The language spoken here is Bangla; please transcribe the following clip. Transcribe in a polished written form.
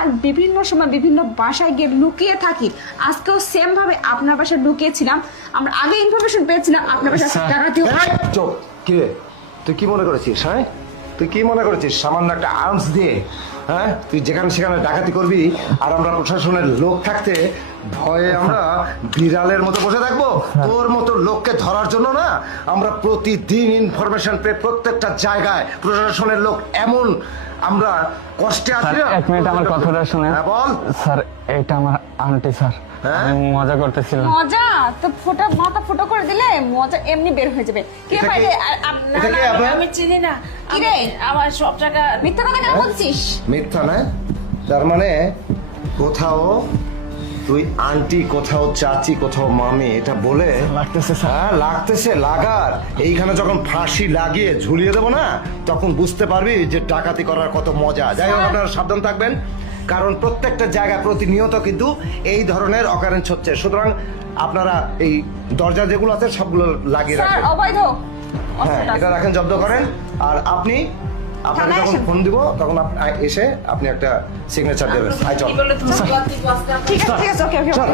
আর বিভিন্ন সময় বিভিন্ন বাসায় গিয়ে লুকিয়ে থাকি। আজকেও সেম ভাবে আপনার বাসায় লুকিয়েছিলাম। আমরা আগে ইনফরমেশন পেয়েছিলাম আপনার বাসায় ডাকাতি চোখ কি রে, তুই কি মনে করেছিস? হ্যাঁ, তুই কি মনে করেছিস সামান্য একটা আর্মস দিয়ে হ্যাঁ তুই যেখানে সেখানে ডাকাতি করবি আর আমরা প্রশাসনের লোক থাকতে ভয়ে আমরা বিড়ালের মতো বসে থাকবো? তোর মতো লোককে ধরার জন্য না আমরা প্রতিদিন ইনফরমেশন পেয়ে প্রত্যেকটা জায়গায় প্রশাসনের লোক এমন আমরা কষ্টে আছি না। এক মিনিট আমার কথাটা শুনে। হ্যাঁ বল। স্যার এটা আমার আন্টি স্যার, হ্যাঁ? আমি মজা করতেছিলাম। মজা তো ফোটা মাথা ফুটো করে দিলে মজা এমনি বের হয়ে যাবে। কে এটা ভাই কি? এটা কি আপনার? আমি চিনি না। কি রে? আমার সব টাকা মিথ্যা কথা কেন বলছিস? মিথ্যা না, তার মানে কোথাও তুই আন্টি, কোথাও চাচি, কোথাও মামি এটা বলে লাগতেছে স্যার। হ্যাঁ লাগতেছে লাগার। এইখানে যখন ফাঁসি লাগিয়ে ঝুলিয়ে দেবো না তখন বুঝতে পারবি যে ডাকাতি করার কত মজা। যাই হোক আপনারা সাবধান থাকবেন, কারণ প্রত্যেকটা জায়গায় প্রতিনিয়ত কিন্তু এই ধরনের অকারেন্স হচ্ছে। সুতরাং আপনারা এই দরজা যেগুলো আছে সবগুলো লাগিয়ে স্যার রাখবেন। অবৈধ হ্যাঁ এটা রাখেন, জব্দ করেন। আর আপনি আপনাকে থানায় যখন আসেন। ফোন দিব তখন এসে আপনি একটা সিগনেচার দেবেন। আয় চল কি বলে তুমি ঠিক আছে ওকে ওকে চল।